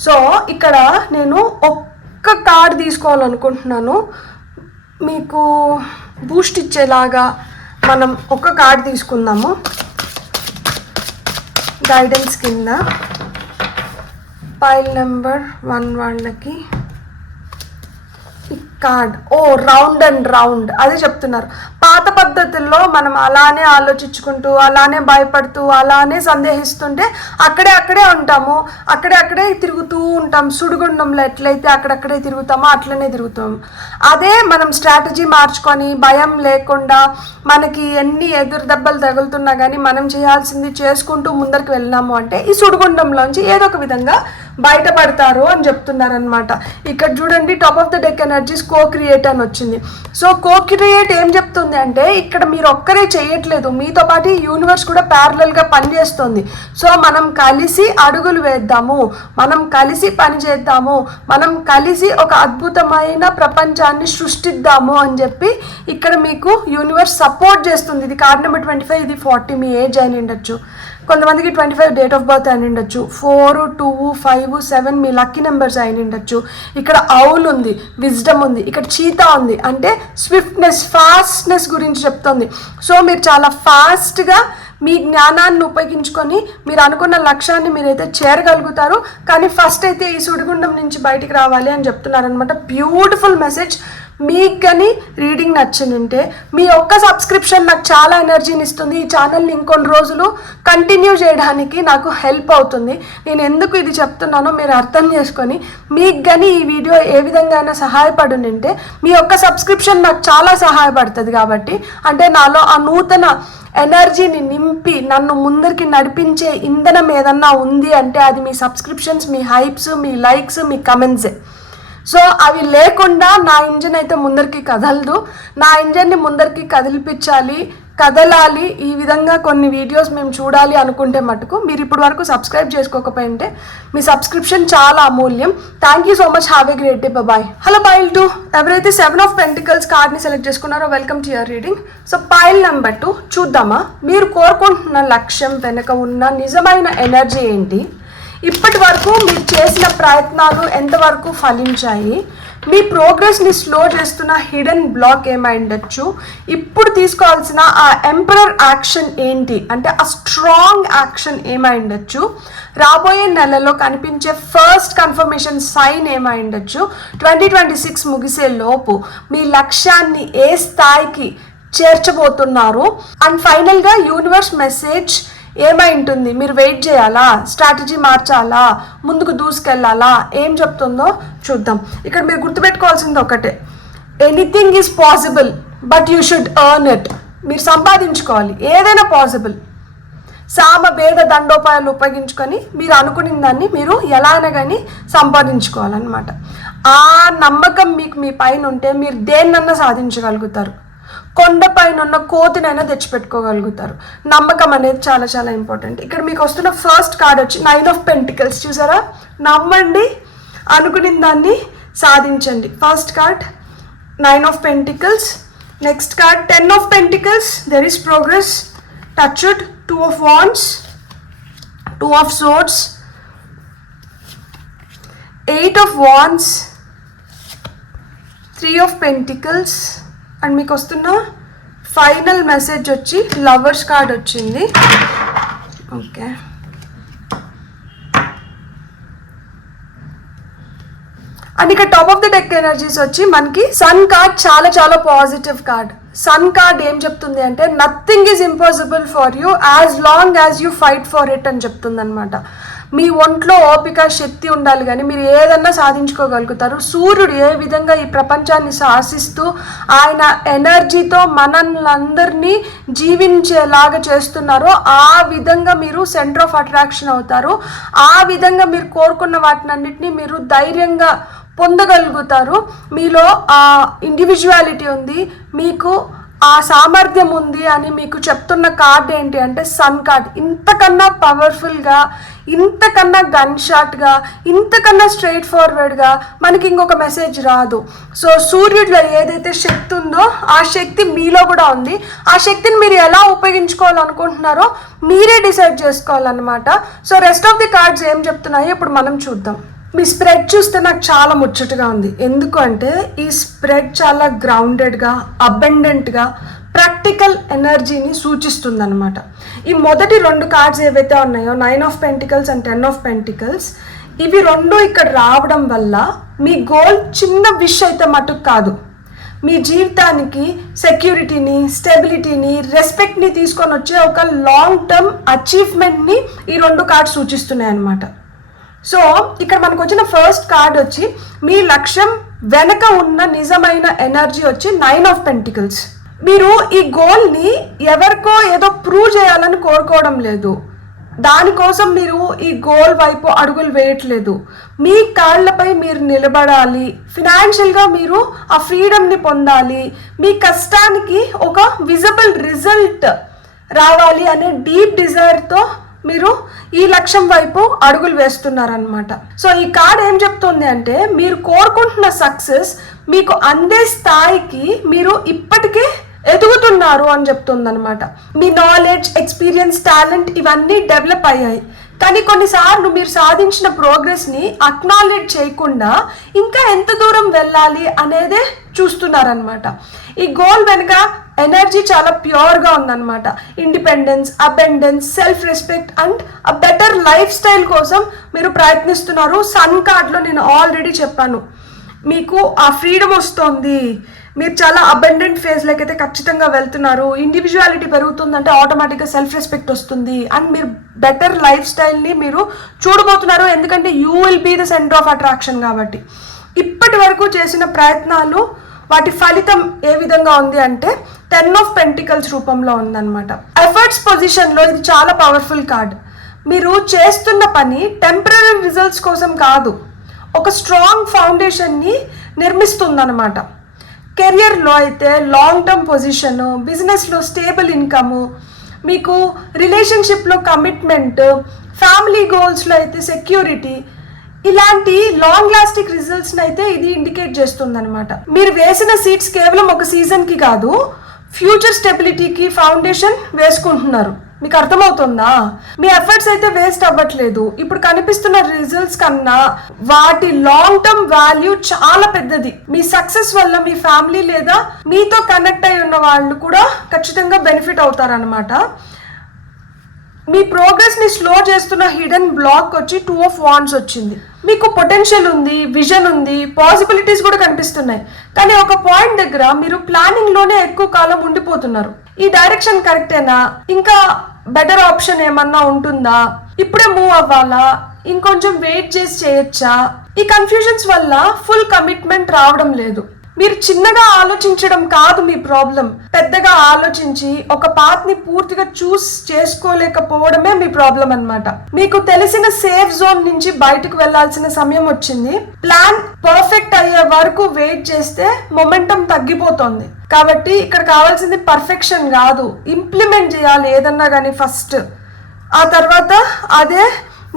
సో ఇక్కడ నేను ఒక్క కార్డ్ తీసుకోవాలనుకుంటున్నాను, మీకు బూస్ట్ ఇచ్చేలాగా. మనం ఒక్క కార్డ్ తీసుకుందాము గైడెన్స్ కింద. పైల్ నెంబర్ 1 వాళ్ళకి కార్డ్, ఓ రౌండ్ అండ్ రౌండ్, అది చెప్తున్నారు. పాత పద్ధతుల్లో మనం అలానే ఆలోచించుకుంటూ, అలానే భయపడుతూ, అలానే సందేహిస్తుంటే అక్కడే ఉంటాము, అక్కడే తిరుగుతూ ఉంటాం. సుడిగుండంలో ఎట్లయితే అక్కడక్కడే తిరుగుతామో అట్లనే తిరుగుతాము. అదే మనం స్ట్రాటజీ మార్చుకొని భయం లేకుండా, మనకి ఎన్ని ఎదురు దెబ్బలు తగులుతున్నా కానీ మనం చేయాల్సింది చేసుకుంటూ ముందరికి వెళ్ళినాము అంటే ఈ సుడిగుండంలోంచి ఏదో ఒక విధంగా బయటపడతారు అని చెప్తున్నారు అనమాట. ఇక్కడ చూడండి, top of the deck energies co create అని వచ్చింది. సో కో క్రియేట్ ఏం చెప్తుంది అంటే ఇక్కడ మీరు ఒక్కరే చేయట్లేదు, మీతో పాటు యూనివర్స్ కూడా ప్యారలల్గా పనిచేస్తుంది. సో మనం కలిసి అడుగులు వేద్దాము, మనం కలిసి పని చేద్దాము, మనం కలిసి ఒక అద్భుతమైన ప్రపంచాన్ని సృష్టిద్దాము అని చెప్పి ఇక్కడ మీకు యూనివర్స్ సపోర్ట్ చేస్తుంది. ఇది కార్డ్ నెంబర్ 25, ఇది 40, మీ ఏజ్ అయిన ఉండొచ్చు. కొంతమందికి 25 డేట్ ఆఫ్ బర్త్ అయిన ఉండొచ్చు, 4, 2, 5, 7 మీ లక్కీ నెంబర్స్ అయిన ఉండొచ్చు. ఇక్కడ ఔల్ ఉంది, విజ్డమ్ ఉంది, ఇక్కడ చీతా ఉంది, అంటే స్విఫ్ట్నెస్, ఫాస్ట్నెస్ గురించి చెప్తుంది. సో మీరు చాలా ఫాస్ట్గా మీ జ్ఞానాన్ని ఉపయోగించుకొని మీరు అనుకున్న లక్ష్యాన్ని మీరైతే చేరగలుగుతారు. కానీ ఫస్ట్ అయితే ఈ సుడిగుండం నుంచి బయటికి రావాలి అని చెప్తున్నారనమాట. Beautiful message. మీకు కానీ రీడింగ్ నచ్చిందంటే మీ ఒక్క సబ్స్క్రిప్షన్ నాకు చాలా ఎనర్జీని ఇస్తుంది. ఈ ఛానల్ని ఇంకొన్ని రోజులు కంటిన్యూ చేయడానికి నాకు హెల్ప్ అవుతుంది. నేను ఎందుకు ఇది చెప్తున్నానో మీరు అర్థం చేసుకొని మీకు కానీ ఈ వీడియో ఏ విధంగా అయినా సహాయపడునంటే మీ ఒక్క సబ్స్క్రిప్షన్ నాకు చాలా సహాయపడుతుంది. కాబట్టి అంటే నాలో ఆ నూతన ఎనర్జీని నింపి నన్ను ముందరికి నడిపించే ఇంధనం ఏదన్నా ఉంది అంటే అది మీ సబ్స్క్రిప్షన్స్, మీ హైప్స్, మీ లైక్స్, మీ కమెంట్సే. సో అవి లేకుండా నా ఇంజన్ అయితే ముందరికి కదలదు. నా ఇంజన్ని ముందరికి కదలాలి, ఈ విధంగా కొన్ని వీడియోస్ మేము చూడాలి అనుకుంటే మటుకు మీరు ఇప్పటి వరకు సబ్స్క్రైబ్ చేసుకోకపోయింటే మీ సబ్స్క్రిప్షన్ చాలా అమూల్యం. Thank you so much. Have a great day. Bye. Hello pile 2, ఎవరైతే 7 ఆఫ్ పెంటికల్స్ కార్డ్ని సెలెక్ట్ చేసుకున్నారో welcome to your reading. So pile number 2 చూద్దామా. మీరు కోరుకుంటున్న లక్ష్యం వెనుక ఉన్న నిజమైన ఎనర్జీ ఏంటి? ఇప్పటి వరకు మీరు చేసిన ప్రయత్నాలు ఎంతవరకు ఫలించాయి? మీ ప్రోగ్రెస్ని స్లో చేస్తున్న హిడెన్ బ్లాక్ ఏమై ఉండొచ్చు? ఇప్పుడు తీసుకోవాల్సిన ఆ ఎంపరర్ యాక్షన్ ఏంటి, అంటే ఆ స్ట్రాంగ్ యాక్షన్ ఏమై ఉండొచ్చు? రాబోయే నెలలో కనిపించే ఫస్ట్ కన్ఫర్మేషన్ సైన్ ఏమై ఉండొచ్చు? 2026 ముగిసే లోపు మీ లక్ష్యాన్ని ఏ స్థాయికి చేర్చబోతున్నారు? అండ్ ఫైనల్గా యూనివర్స్ మెసేజ్ ఏమై ఉంటుంది? మీరు వెయిట్ చేయాలా, స్ట్రాటజీ మార్చాలా, ముందుకు దూసుకెళ్ళాలా, ఏం చెప్తుందో చూద్దాం. ఇక్కడ మీరు గుర్తుపెట్టుకోవాల్సింది ఒకటే, anything is possible but you should earn it. మీరు సంపాదించుకోవాలి, ఏదైనా పాసిబుల్. సామ భేద దండోపాయాలు ఉపయోగించుకొని మీరు అనుకున్న దాన్ని మీరు ఎలా అయినా కానీ సంపాదించుకోవాలన్నమాట. ఆ నమ్మకం మీకు మీ పైన ఉంటే మీరు దేన్నన్నా సాధించగలుగుతారు. కొండపైన ఉన్న కోతినైనా తెచ్చిపెట్టుకోగలుగుతారు. నమ్మకం అనేది చాలా చాలా ఇంపార్టెంట్. ఇక్కడ మీకు వస్తున్న ఫస్ట్ కార్డ్ వచ్చి 9 ఆఫ్ పెంటికల్స్. చూసారా? నమ్మండి, అనుకున్న దాన్ని సాధించండి. First card 9 of pentacles. Next card 10 of pentacles. There is progress. Touch wood. 2 of wands, 2 of swords, 8 of wands, 3 of pentacles. And మీకు వస్తున్న ఫైనల్ మెసేజ్ వచ్చి లవర్స్ కార్డ్ వచ్చింది. ఓకే, అండ్ ఇక్కడ top of the deck energies వచ్చి మనకి సన్ కార్డ్ చాలా చాలా పాజిటివ్ కార్డ్. సన్ కార్డ్ ఏం చెప్తుంది అంటే nothing is impossible for you as long as you fight for it అని చెప్తుంది అనమాట. మీ ఒంట్లో ఓపిక శక్తి ఉండాలి కానీ మీరు ఏదన్నా సాధించుకోగలుగుతారు. సూర్యుడు ఏ విధంగా ఈ ప్రపంచాన్ని శాసిస్తూ ఆయన ఎనర్జీతో మనల్ని జీవించేలాగా చేస్తున్నారో ఆ విధంగా మీరు సెంటర్ ఆఫ్ అట్రాక్షన్ అవుతారు. ఆ విధంగా మీరు కోరుకున్న వాటినన్నిటినీ మీరు ధైర్యంగా పొందగలుగుతారు. మీలో ఆ ఇండివిజువాలిటీ ఉంది, మీకు ఆ సామర్థ్యం ఉంది అని మీకు చెప్తున్న కార్డ్ ఏంటి అంటే సన్ కార్డ్. ఇంతకన్నా పవర్ఫుల్గా, ఇంతకన్నా గన్ షాట్గా, ఇంతకన్నా స్ట్రైట్ ఫార్వర్డ్గా మనకి ఇంకొక మెసేజ్ రాదు. సో సూర్యుడిలో ఏదైతే శక్తి ఉందో ఆ శక్తి మీలో కూడా ఉంది. ఆ శక్తిని మీరు ఎలా ఉపయోగించుకోవాలనుకుంటున్నారో మీరే డిసైడ్ చేసుకోవాలన్నమాట. So rest of the cards ఏం చెప్తున్నాయో ఇప్పుడు మనం చూద్దాం. మీ స్ప్రెడ్ చూస్తే నాకు చాలా ముచ్చటగా ఉంది. ఎందుకంటే ఈ స్ప్రెడ్ చాలా గ్రౌండెడ్గా, అబెండెంట్గా, ప్రాక్టికల్ ఎనర్జీని సూచిస్తుంది అనమాట. ఈ మొదటి 2 కార్డ్స్ ఏవైతే ఉన్నాయో 9 of pentacles and 10 of pentacles, ఇవి 2 ఇక్కడ రావడం వల్ల మీ గోల్ చిన్న విష్ అయితే మటుకు కాదు. మీ జీవితానికి సెక్యూరిటీని, స్టెబిలిటీని, రెస్పెక్ట్ని తీసుకొని వచ్చే ఒక లాంగ్ టర్మ్ అచీవ్మెంట్ని ఈ 2 కార్డ్స్ సూచిస్తున్నాయి అన్నమాట. సో ఇక్కడ మనకు వచ్చిన ఫస్ట్ కార్డ్ వచ్చి మీ లక్ష్యం వెనక ఉన్న నిజమైన ఎనర్జీ వచ్చి 9 ఆఫ్ పెంటికల్స్. మీరు ఈ గోల్ని ఎవరికో ఏదో ప్రూవ్ చేయాలని కోరుకోవడం లేదు. దానికోసం మీరు ఈ గోల్ వైపు అడుగులు వేయట్లేదు. మీ కాళ్ళపై మీరు నిలబడాలి, ఫినాన్షియల్గా మీరు ఆ ఫ్రీడమ్ని పొందాలి, మీ కష్టానికి ఒక విజిబుల్ రిజల్ట్ రావాలి అనే డీప్ డిజైర్తో మీరు ఈ లక్ష్యం వైపు అడుగులు వేస్తున్నారనమాట. సో ఈ కార్డ్ ఏం చెప్తుంది అంటే మీరు కోరుకుంటున్న సక్సెస్ మీకు అందే స్థాయికి మీరు ఇప్పటికే ఎదుగుతున్నారు అని చెప్తుంది అనమాట. మీ నాలెడ్జ్, ఎక్స్పీరియన్స్, టాలెంట్ ఇవన్నీ డెవలప్ అయ్యాయి. కానీ కొన్నిసార్లు మీరు సాధించిన ప్రోగ్రెస్ని అక్నాలెడ్జ్ చేయకుండా ఇంకా ఎంత దూరం వెళ్ళాలి అనేదే చూస్తున్నారనమాట. ఈ గోల్ వెనుక ఎనర్జీ చాలా ప్యూర్గా ఉందన్నమాట. Independence, abundance, self respect and a better life style కోసం మీరు ప్రయత్నిస్తున్నారు. సన్ కార్డ్లో నేను ఆల్రెడీ చెప్పాను, మీకు ఆ ఫ్రీడమ్ వస్తుంది, మీరు చాలా అబెండెంట్ ఫేజ్లోకి అయితే ఖచ్చితంగా వెళ్తున్నారు. ఇండివిజువాలిటీ పెరుగుతుందంటే ఆటోమేటిక్గా సెల్ఫ్ రెస్పెక్ట్ వస్తుంది అండ్ మీరు బెటర్ లైఫ్ స్టైల్ని మీరు చూడబోతున్నారు. ఎందుకంటే you will be the centre of attraction కాబట్టి. ఇప్పటి వరకు చేసిన ప్రయత్నాలు వాటి ఫలితం ఏ విధంగా ఉంది అంటే 10 ఆఫ్ పెంటికల్స్ రూపంలో ఉందన్నమాట. ఎఫర్ట్స్ పొజిషన్లో ఇది చాలా పవర్ఫుల్ కార్డ్. మీరు చేస్తున్న పని టెంపరరీ రిజల్ట్స్ కోసం కాదు, ఒక స్ట్రాంగ్ ఫౌండేషన్ని నిర్మిస్తుందన్నమాట. కెరియర్లో అయితే లాంగ్ టర్మ్ పొజిషను, బిజినెస్లో స్టేబుల్ ఇన్కము, మీకు రిలేషన్షిప్లో కమిట్మెంట్, ఫ్యామిలీ గోల్స్లో అయితే సెక్యూరిటీ, ఇలాంటి లాంగ్ లాస్టింగ్ రిజల్ట్స్ని అయితే ఇది ఇండికేట్ చేస్తుంది అనమాట. మీరు వేసిన సీడ్స్ కేవలం ఒక సీజన్కి కాదు, ఫ్యూచర్ స్టెబిలిటీకి ఫౌండేషన్ వేసుకుంటున్నారు. మీకు అర్థమవుతుందా? మీ ఎఫర్ట్స్ అయితే వేస్ట్ అవ్వట్లేదు. ఇప్పుడు కనిపిస్తున్న రిజల్ట్స్ కన్నా వాటి లాంగ్ టర్మ్ వాల్యూ చాలా పెద్దది. మీ సక్సెస్ వల్ల మీ ఫ్యామిలీ లేదా మీతో కనెక్ట్ అయి ఉన్న వాళ్ళు కూడా ఖచ్చితంగా బెనిఫిట్ అవుతారనమాట. మీ ప్రోగ్రెస్ని స్లో చేస్తున్న హిడెన్ బ్లాక్ వచ్చి 2 ఆఫ్ వాండ్స్ వచ్చింది. మీకు పొటెన్షియల్ ఉంది, విజన్ ఉంది, పాసిబిలిటీస్ కూడా కనిపిస్తున్నాయి. కానీ ఒక పాయింట్ దగ్గర మీరు ప్లానింగ్లోనే ఎక్కువ కాలం ఉండిపోతున్నారు. ఈ డైరెక్షన్ కరెక్టేనా, ఇంకా బెటర్ ఆప్షన్ ఏమన్నా ఉంటుందా, ఇప్పుడే మూవ్ అవ్వాలా, ఇంకొంచెం వెయిట్ చేసి చేయొచ్చా, ఈ కన్ఫ్యూజన్స్ వల్ల ఫుల్ కమిట్మెంట్ రావడం లేదు. మీరు చిన్నగా ఆలోచించడం కాదు మీ ప్రాబ్లం, పెద్దగా ఆలోచించి ఒక పాత్ ని పూర్తిగా చూస్ చేసుకోలేకపోవడమే మీ ప్రాబ్లం అన్నమాట. మీకు తెలిసిన సేఫ్ జోన్ నుంచి బయటకు వెళ్లాల్సిన సమయం వచ్చింది. ప్లాన్ పర్ఫెక్ట్ అయ్యే వరకు వెయిట్ చేస్తే మొమెంటం తగ్గిపోతుంది. కాబట్టి ఇక్కడ కావాల్సింది పర్ఫెక్షన్ కాదు, ఇంప్లిమెంట్ చేయాలి ఏదన్నా కానీ ఫస్ట్. ఆ తర్వాత అదే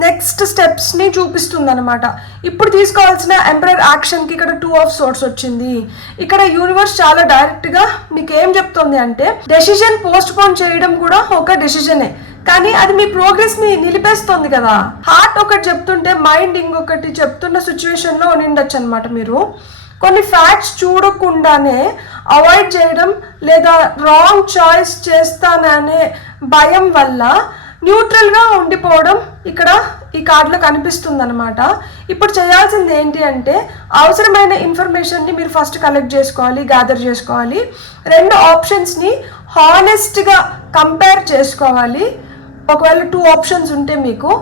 నెక్స్ట్ స్టెప్స్ని చూపిస్తుంది అనమాట. ఇప్పుడు తీసుకోవాల్సిన ఎంపరర్ యాక్షన్కి ఇక్కడ 2 ఆఫ్ సోర్స్ వచ్చింది. ఇక్కడ యూనివర్స్ చాలా డైరెక్ట్గా మీకు ఏం చెప్తుంది అంటే డెసిషన్ పోస్ట్ పోన్ చేయడం కూడా ఒక డెసిషనే, కానీ అది మీ ప్రోగ్రెస్ని నిలిపేస్తుంది కదా. హార్ట్ ఒకటి చెప్తుంటే మైండ్ ఇంకొకటి చెప్తున్న సిచ్యువేషన్లో ఉండొచ్చు అనమాట మీరు. కొన్ని ఫ్యాక్ట్స్ చూడకుండానే అవాయిడ్ చేయడం లేదా రాంగ్ చాయిస్ చేస్తాననే భయం వల్ల న్యూట్రల్గా ఉండిపోవడం ఇక్కడ ఈ కార్డులో కనిపిస్తుంది అనమాట. ఇప్పుడు చేయాల్సింది ఏంటి అంటే అవసరమైన ఇన్ఫర్మేషన్ని మీరు ఫస్ట్ కలెక్ట్ చేసుకోవాలి, గ్యాదర్ చేసుకోవాలి. 2 ఆప్షన్స్ని హానెస్ట్గా కంపేర్ చేసుకోవాలి. ఒకవేళ 2 ఆప్షన్స్ ఉంటే మీకు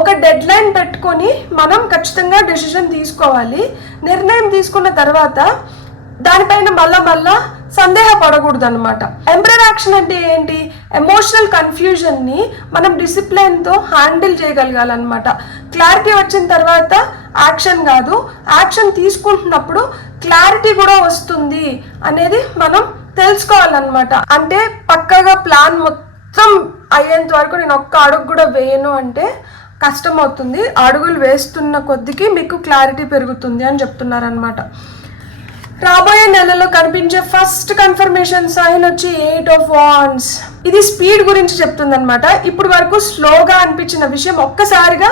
ఒక డెడ్ లైన్ పెట్టుకొని మనం ఖచ్చితంగా డెసిషన్ తీసుకోవాలి. నిర్ణయం తీసుకున్న తర్వాత దానిపైన మళ్ళా సందేహపడకూడదు అనమాట. ఎంపరర్ యాక్షన్ అంటే ఏంటి? ఎమోషనల్ కన్ఫ్యూజన్ని మనం డిసిప్లిన్తో హ్యాండిల్ చేయగలగాలన్నమాట. క్లారిటీ వచ్చిన తర్వాత యాక్షన్ కాదు, యాక్షన్ తీసుకుంటున్నప్పుడు క్లారిటీ కూడా వస్తుంది అనేది మనం తెలుసుకోవాలన్నమాట. అంటే పక్కగా ప్లాన్ మొత్తం అయ్యేంత వరకు నేను ఒక్క అడుగు కూడా వేయను అంటే కష్టం అవుతుంది. అడుగులు వేస్తున్న కొద్దికి మీకు క్లారిటీ పెరుగుతుంది అని చెప్తున్నారనమాట. రాబోయే నెలలో కనిపించే ఫస్ట్ కన్ఫర్మేషన్ సైన్ వచ్చి 8 of Wands. ఇది స్పీడ్ గురించి చెప్తుంది అనమాట. ఇప్పుడు వరకు స్లోగా అనిపించిన విషయం ఒక్కసారిగా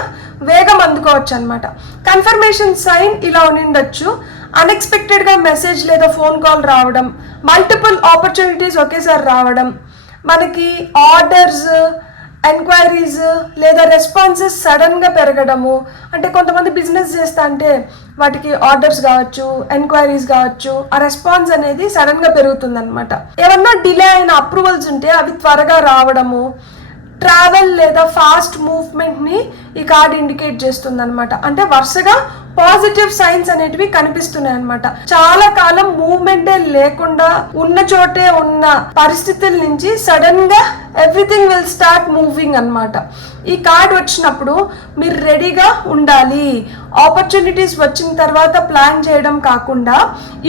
వేగం అందుకోవచ్చు అనమాట. కన్ఫర్మేషన్ సైన్ ఇలా ఉండిండొచ్చు. అన్ఎక్స్పెక్టెడ్గా మెసేజ్ లేదా ఫోన్ కాల్ రావడం, మల్టిపుల్ ఆపర్చునిటీస్ ఒకేసారి రావడం, మనకి ఆర్డర్స్, ఎంక్వైరీస్ లేదా రెస్పాన్సెస్ సడన్గా పెరగడము. అంటే కొంతమంది బిజినెస్ చేస్తా అంటే వాటికి ఆర్డర్స్ కావచ్చు, ఎంక్వైరీస్ కావచ్చు, ఆ రెస్పాన్స్ అనేది సడన్గా పెరుగుతుంది అనమాట. ఏమన్నా డిలే అయిన అప్రూవల్స్ ఉంటే అవి త్వరగా రావడము, ట్రావెల్ లేదా ఫాస్ట్ మూవ్మెంట్ని ఈ కార్డ్ ఇండికేట్ చేస్తుంది అనమాట. అంటే వరుసగా పాజిటివ్ సైన్స్ అనేటివి కనిపిస్తున్నాయి అనమాట. చాలా కాలం మూవ్మెంటే లేకుండా ఉన్న చోటే ఉన్న పరిస్థితుల నుంచి సడన్ గా ఎవ్రీథింగ్ విల్ స్టార్ట్ మూవింగ్ అనమాట. ఈ కార్డ్ వచ్చినప్పుడు మీరు రెడీగా ఉండాలి. ఆపర్చునిటీస్ వచ్చిన తర్వాత ప్లాన్ చేయడం కాకుండా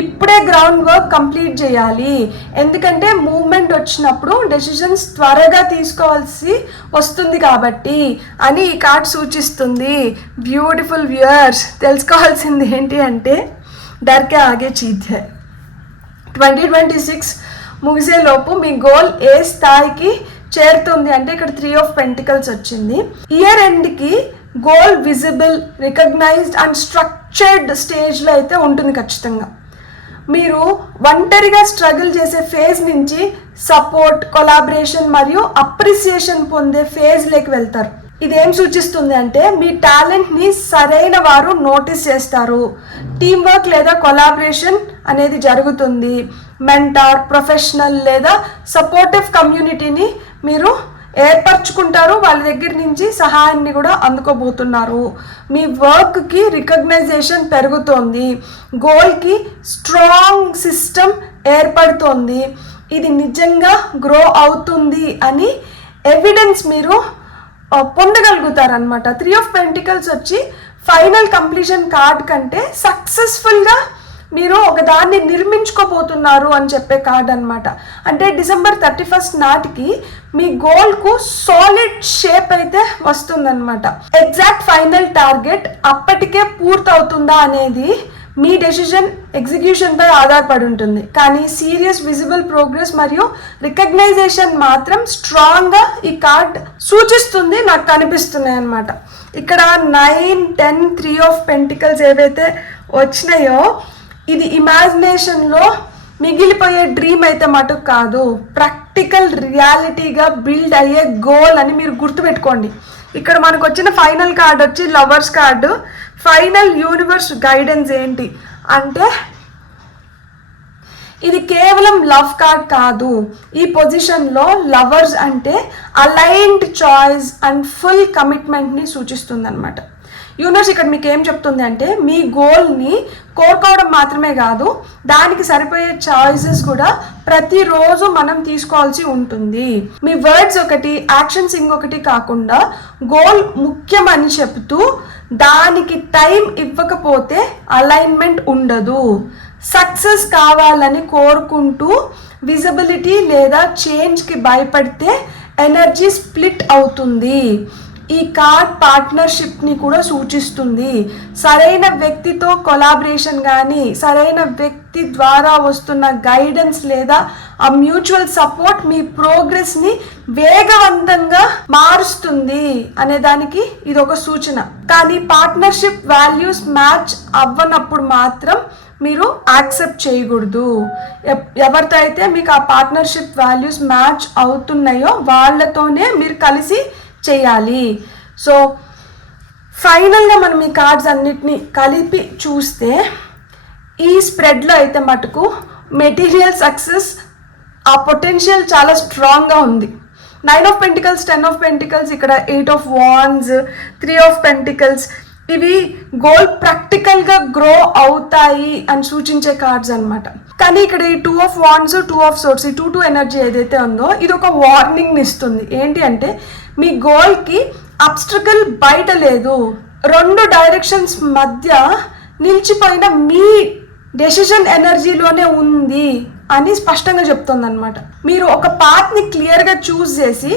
ఇప్పుడే గ్రౌండ్ వర్క్ కంప్లీట్ చేయాలి. ఎందుకంటే మూవ్మెంట్ వచ్చినప్పుడు డెసిషన్స్ త్వరగా తీసుకోవాల్సి వస్తుంది కాబట్టి అని ఈ కార్డ్ సూచిస్తుంది. బ్యూటిఫుల్ వ్యూయర్స్, తెలుసుకోవాల్సింది ఏంటి అంటే డర్కే ఆగే చీజ్ హై. 2026 ముగిసేలోపు మీ గోల్ ఏ స్థాయికి చేరుతుంది అంటే ఇక్కడ 3 of Pentacles వచ్చింది. ఇయర్ ఎండ్కి goal visible, recognised and structured స్టేజ్లో అయితే ఉంటుంది ఖచ్చితంగా. మీరు ఒంటరిగా స్ట్రగుల్ చేసే ఫేజ్ నుంచి సపోర్ట్, కొలాబరేషన్ మరియు అప్రిసియేషన్ పొందే ఫేజ్లోకి వెళ్తారు. ఇది ఏం సూచిస్తుంది అంటే మీ టాలెంట్ని సరైన వారు నోటీస్ చేస్తారు. టీమ్ వర్క్ లేదా కొలాబరేషన్ అనేది జరుగుతుంది. మెంటార్, ప్రొఫెషనల్ లేదా సపోర్టివ్ కమ్యూనిటీని మీరు ఏర్పరచుకుంటారు. వాళ్ళ దగ్గర నుంచి సహాయాన్ని కూడా అందుకోబోతున్నారు. మీ వర్క్కి రికగ్నైజేషన్ పెరుగుతోంది. గోల్కి స్ట్రాంగ్ సిస్టమ్ ఏర్పడుతోంది. ఇది నిజంగా గ్రో అవుతుంది అని ఎవిడెన్స్ మీరు పొందగలుగుతారనమాట. 3 of Pentacles వచ్చి ఫైనల్ కంప్లీషన్ కార్డ్ కంటే సక్సెస్ఫుల్గా మీరు ఒక దాన్ని నిర్మించుకోబోతున్నారు అని చెప్పే కార్డ్ అనమాట. అంటే December 31st నాటికి మీ గోల్కు సాలిడ్ షేప్ అయితే వస్తుందన్నమాట. ఎగ్జాక్ట్ ఫైనల్ టార్గెట్ అప్పటికే పూర్తవుతుందా అనేది మీ డెసిషన్ ఎగ్జిక్యూషన్పై ఆధారపడి ఉంటుంది. కానీ సీరియస్ విజిబుల్ ప్రోగ్రెస్ మరియు రికగ్నైజేషన్ మాత్రం స్ట్రాంగ్గా ఈ కార్డ్ సూచిస్తుంది, నాకు కనిపిస్తున్నాయి అన్నమాట. ఇక్కడ 9, 10, 3 of Pentacles ఏవైతే వచ్చినాయో ఇది ఇమాజినేషన్లో మిగిలిపోయే డ్రీమ్ అయితే మటుకు కాదు, ప్రాక్టికల్ రియాలిటీగా బిల్డ్ అయ్యే గోల్ అని మీరు గుర్తుపెట్టుకోండి. ఇక్కడ మనకు వచ్చిన ఫైనల్ కార్డ్ వచ్చి lovers card. Final universe guidance ఏంటి అంటే ఇది కేవలం లవ్ కార్డ్ కాదు. ఈ పొజిషన్లో లవర్స్ అంటే అలైన్డ్ చాయిస్ అండ్ ఫుల్ కమిట్మెంట్ని సూచిస్తుంది అనమాట. యూనివర్స్ ఇక్కడ మీకు ఏం చెప్తుంది అంటే మీ గోల్ని కోరుకోవడం మాత్రమే కాదు, దానికి సరిపోయే చాయిసెస్ కూడా ప్రతిరోజు మనం తీసుకోవాల్సి ఉంటుంది. మీ వర్డ్స్ ఒకటి, యాక్షన్స్ ఇంకొకటి కాకుండా గోల్ ముఖ్యమని చెప్తూ దానికి టైం ఇవ్వకపోతే అలైన్మెంట్ ఉండదు. సక్సెస్ కావాలని కోరుకుంటూ విజిబిలిటీ లేదా చేంజ్కి భయపడితే ఎనర్జీ స్ప్లిట్ అవుతుంది. ఈ కార్డ్ పార్ట్నర్షిప్ని కూడా సూచిస్తుంది. సరైన వ్యక్తితో కొలాబరేషన్ కానీ, సరైన వ్యక్తి ద్వారా వస్తున్న గైడెన్స్ లేదా ఆ మ్యూచువల్ సపోర్ట్ మీ ప్రోగ్రెస్ని వేగవంతంగా మారుస్తుంది అనే దానికి ఇది ఒక సూచన. కానీ పార్ట్నర్షిప్ వాల్యూస్ మ్యాచ్ అవ్వనప్పుడు మాత్రం మీరు యాక్సెప్ట్ చేయకూడదు. ఎవరితో అయితే మీకు ఆ పార్ట్నర్షిప్ వాల్యూస్ మ్యాచ్ అవుతున్నాయో వాళ్ళతోనే మీరు కలిసి చేయాలి. సో ఫైనల్గా మనం ఈ కార్డ్స్ అన్నిటినీ కలిపి చూస్తే ఈ స్ప్రెడ్లో అయితే మటుకు మెటీరియల్ సక్సెస్ ఆ పొటెన్షియల్ చాలా స్ట్రాంగ్గా ఉంది. 9 of Pentacles, 10 of Pentacles, ఇక్కడ 8 of Wands, 3 of Pentacles, ఇవి గోల్ ప్రాక్టికల్గా గ్రో అవుతాయి అని సూచించే కార్డ్స్ అనమాట. కానీ ఇక్కడ ఈ 2 of Wands, 2 of Swords, ఈ 2 ఎనర్జీ ఏదైతే ఉందో ఇది ఒక వార్నింగ్ని ఇస్తుంది. ఏంటి అంటే మీ గోల్కి అబ్స్ట్రకల్ బయట లేదు, 2 డైరెక్షన్స్ మధ్య నిలిచిపోయిన మీ డెసిషన్ ఎనర్జీలోనే ఉంది అని స్పష్టంగా చెప్తుంది అనమాట. మీరు ఒక పాత్ని క్లియర్గా చూస్ చేసి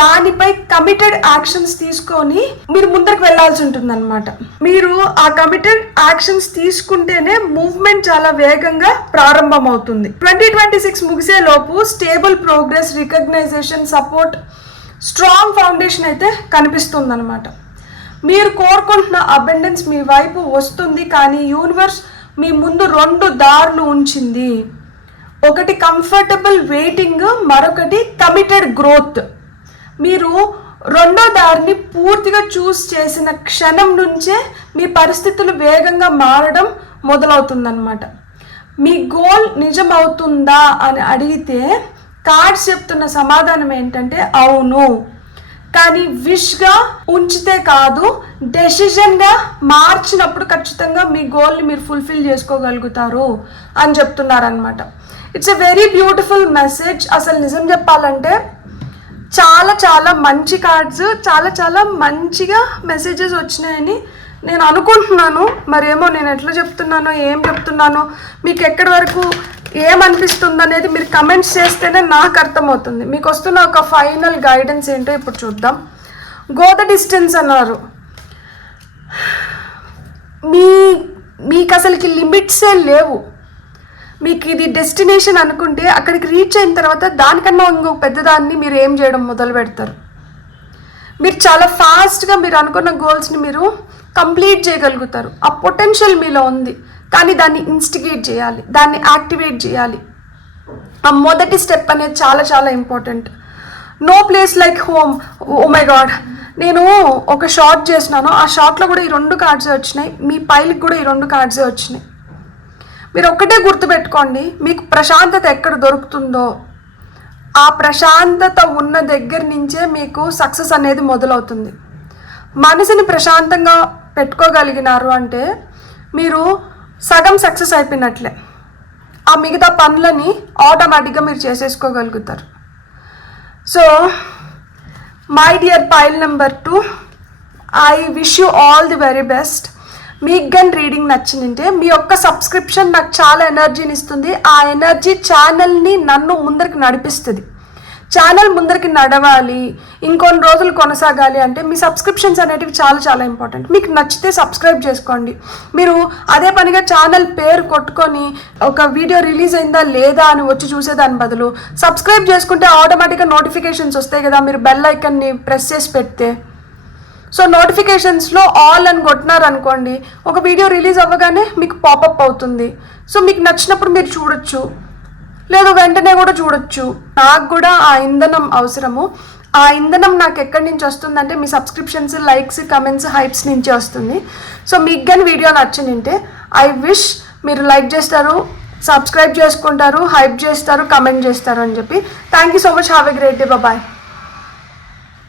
దానిపై కమిటెడ్ యాక్షన్స్ తీసుకొని మీరు ముందరికి వెళ్ళాల్సి ఉంటుంది అనమాట. మీరు ఆ కమిటెడ్ యాక్షన్స్ తీసుకుంటేనే మూవ్మెంట్ చాలా వేగంగా ప్రారంభం అవుతుంది. 2026 ముగిసే లోపు stable progress, recognition, support, strong foundation అయితే కనిపిస్తుంది అనమాట. మీరు కోరుకుంటున్న అబెండెన్స్ మీ వైపు వస్తుంది. కానీ యూనివర్స్ మీ ముందు 2 దారులు ఉంచింది. ఒకటి కంఫర్టబుల్ వెయిటింగ్, మరొకటి కమిటెడ్ గ్రోత్. మీరు 2వ దారిని పూర్తిగా చూస్ చేసిన క్షణం నుంచే మీ పరిస్థితులు వేగంగా మారడం మొదలవుతుందన్నమాట. మీ గోల్ నిజమవుతుందా అని అడిగితే కార్డ్స్ చెప్తున్న సమాధానం ఏంటంటే అవును. కానీ విష్గా ఉంచితే కాదు, డెసిషన్గా మార్చినప్పుడు ఖచ్చితంగా మీ గోల్ని మీరు ఫుల్ఫిల్ చేసుకోగలుగుతారు అని చెప్తున్నారనమాట. It's a very beautiful message. అసలు నిజం చెప్పాలంటే చాలా చాలా మంచి కార్డ్స్, చాలా చాలా మంచిగా మెసేజెస్ వచ్చినాయని నేను అనుకుంటున్నాను. మరేమో నేను ఎట్లా చెప్తున్నానో ఏం చెప్తున్నానో మీకు ఎక్కడి వరకు ఏమనిపిస్తుంది అనేది మీరు కమెంట్స్ చేస్తేనే నాకు అర్థమవుతుంది. మీకు వస్తున్న ఒక ఫైనల్ గైడెన్స్ ఏంటో ఇప్పుడు చూద్దాం. గో ద డిస్టెన్స్ అన్నారు. మీకు అసలుకి లిమిట్సే లేవు. మీకు ఇది డెస్టినేషన్ అనుకుంటే అక్కడికి రీచ్ అయిన తర్వాత దానికన్నా ఇంకొక పెద్దదాన్ని మీరు ఏం చేయడం మొదలు పెడతారు. మీరు చాలా ఫాస్ట్గా మీరు అనుకున్న గోల్స్ని మీరు కంప్లీట్ చేయగలుగుతారు. ఆ పొటెన్షియల్ మీలో ఉంది, కానీ దాన్ని ఇన్స్టిగేట్ చేయాలి, దాన్ని యాక్టివేట్ చేయాలి. ఆ మొదటి స్టెప్ అనేది చాలా చాలా important. No place like home. Oh my god, నేను ఒక షార్ట్ చేసినాను, ఆ షార్ట్లో కూడా ఈ 2 కార్డ్సే వచ్చినాయి, మీ పైలకి కూడా ఈ 2 కార్డ్సే వచ్చినాయి. మీరు ఒక్కటే గుర్తుపెట్టుకోండి, మీకు ప్రశాంతత ఎక్కడ దొరుకుతుందో ఆ ప్రశాంతత ఉన్న దగ్గర నుంచే మీకు సక్సెస్ అనేది మొదలవుతుంది. మనసుని ప్రశాంతంగా పెట్టుకోగలిగినారు అంటే మీరు సగం సక్సెస్ అయిపోయినట్లే. ఆ మిగతా పనులని ఆటోమేటిక్గా మీరు చేసేసుకోగలుగుతారు. So my dear pile number 2, I wish you all the very best. మీకు కానీ రీడింగ్ నచ్చిందంటే మీ యొక్క సబ్స్క్రిప్షన్ నాకు చాలా ఎనర్జీని ఇస్తుంది. ఆ ఎనర్జీ ఛానల్ని నన్ను ముందరికి నడిపిస్తుంది. ఛానల్ ముందరికి నడవాలి, ఇంకొన్ని రోజులు కొనసాగాలి అంటే మీ సబ్స్క్రిప్షన్స్ అనేటివి చాలా చాలా ఇంపార్టెంట్. మీకు నచ్చితే సబ్స్క్రైబ్ చేసుకోండి. మీరు అదే పనిగా ఛానల్ పేరు కొట్టుకొని ఒక వీడియో రిలీజ్ అయిందా లేదా అని వచ్చి చూసేదాని బదులు సబ్స్క్రైబ్ చేసుకుంటే ఆటోమేటిక్గా నోటిఫికేషన్స్ వస్తాయి కదా, మీరు బెల్ ఐకన్ని ప్రెస్ చేసి పెడితే. సో నోటిఫికేషన్స్లో ఆల్ అని కొట్టినారనుకోండి, ఒక వీడియో రిలీజ్ అవ్వగానే మీకు పాపప్ అవుతుంది. సో మీకు నచ్చినప్పుడు మీరు చూడొచ్చు, లేదు వెంటనే కూడా చూడొచ్చు. నాకు కూడా ఆ ఇంధనం అవసరము. ఆ ఇంధనం నాకు ఎక్కడి నుంచి వస్తుందంటే మీ సబ్స్క్రిప్షన్స్, లైక్స్, కమెంట్స్, హైప్స్ నుంచి వస్తుంది. సో మీకు కానీ వీడియో నచ్చిందంటే ఐ విష్ మీరు లైక్ చేస్తారు, సబ్స్క్రైబ్ చేసుకుంటారు, హైప్ చేస్తారు, కమెంట్ చేస్తారు అని చెప్పి. Thank you so much. Have a great day. Bye.